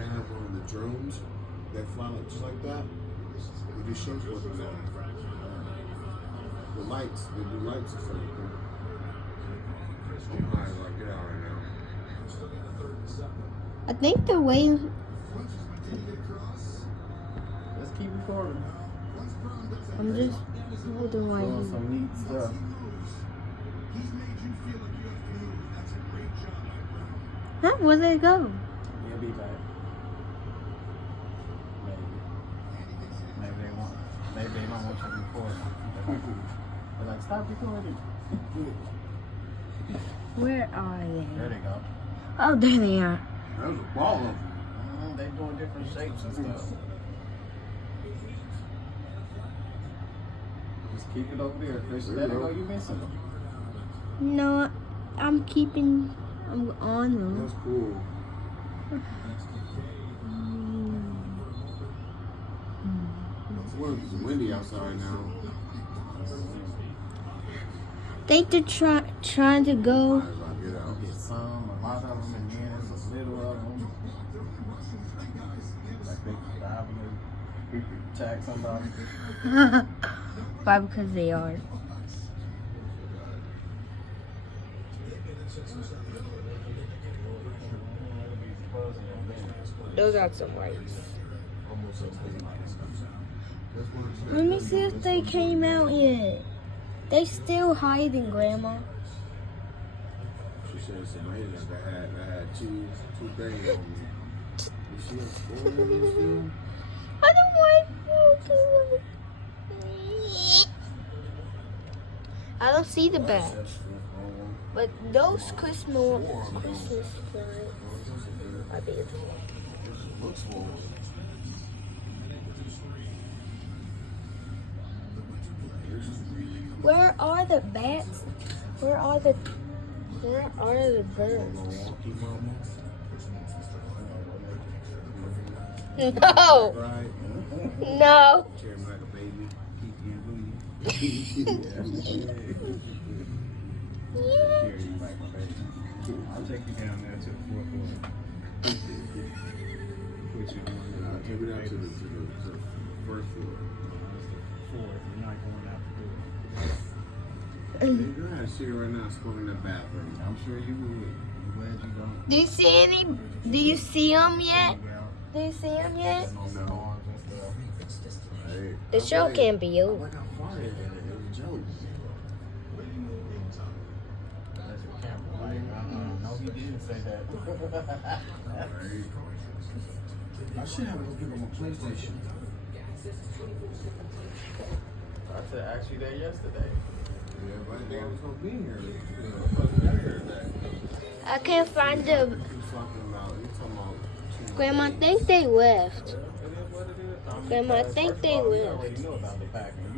they have on the drones that fly like, just like that. It just shows what they're on. The lights, they do lights and stuff like that. I'm high as I get out right now. I think the way. Let's keep recording. I'm just holding my. Doing some neat stuff. Huh? Where did it go? He'll be back. Maybe they want. Maybe they don't want you to record. They're like, stop recording. Where are they? There they go. Oh, there they are. There's a ball of them. They doing different shapes and stuff. Just keep it over there, Chris. There they go. You missing them. No, I'm keeping. I'm on them. That's cool. It's windy outside now. Think they're trying to go. As I get out. Get some, a lot of them, and then there's a little of them. Like they probably attack somebody. Why? Because they are. Those are some rights. Let me see if they came out yet. They still hiding, Grandma. She said somebody that had two things on me. You see them spoiling still? I don't like Pokemon. I don't see the bats. But those Christmas cards are beautiful. Looks full. Where are the bats? Where are the birds? No, Right? no. Carry me like a baby. Carry you like my baby. I'll take you down there to the fourth floor. Put you on Take me down to the first floor. fourth. You're not going out the door. Hey, go ahead, see her right now, smoking in the bathroom. I'm sure you would. I'm glad you don't. Do you see any? Do you see them yet? Do you see them yet? No. Hey, The show can't be over. like I farted in it. It was a joke. That's your camera. Like, no, he didn't say that. Right. I should have a go pick up my PlayStation. I said asked you that yesterday. Yeah, but I didn't think I was going to be here. I wasn't here today. I can't find the. He's talking about, Grandma, I think they left. It is what it is. Grandma, I think they You will. already know about the packing.